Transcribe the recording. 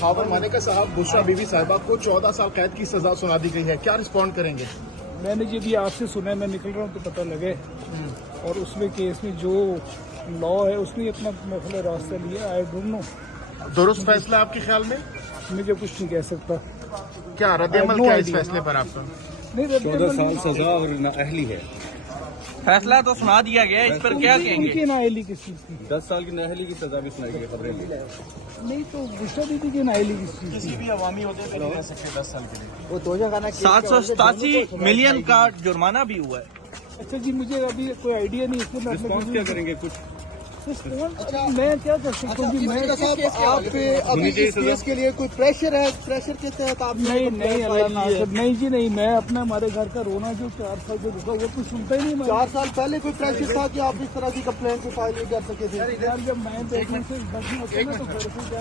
خاور مانیکا صاحب بشرا be be صاحبہ کو 14 سال قید کی سزا سنا دی گئی ہے، کیا رسپونڈ کریں گے؟ میں نے جب یہ آپ سے سنا ہے، میں نکل رہا ہوں تو پتہ لگے، اور اس میں کیس میں جو لا ہے اس نے اپنا مسئلہ راستہ لیا. آئی ڈونٹ نو درست فیصلہ آپ کے خیال میں؟ مجھے کچھ نہیں کہہ سکتا. کیا رد عمل کیا اس فیصلے پر آپ کا؟ نہیں 14 سال سزا اور نااہلی ہے. فیصلہ تو سنا دیا گیا، اس پر کیا کہیں گے؟ نااہلی کس چیز کی؟ 10 سال کی نااہلی کی سزا بھی سنائی گئی خبریں میں. نہیں تو بشرا بی بی کی نااہلی کس چیز کی؟ کسی بھی عوامی عہدے پہ نہیں رہ سکتے 10 سال کے لیے. 787 ملین کا جرمانہ بھی ہوا ہے. اچھا جی، مجھے ابھی کوئی آئیڈیا نہیں اس میں رسپانس کیا کریں گے کچھ؟ میں کیا کر سکتا ہوں؟ آپ پہ ابھی اس کیس کے لیے کوئی پریشر ہے؟ پریشر کے تحت آپ نہیں اللہ ناصر، نہیں جی نہیں. میں اپنا ہمارے گھر کا رونا جو 4 سال سے رکا وہ کچھ سنتا ہی نہیں. 4 سال پہلے کوئی پریشر تھا کہ آپ اس طرح کی کمپلین کو فائل نہیں کر سکے تھے؟ جب میں دیکھنے سے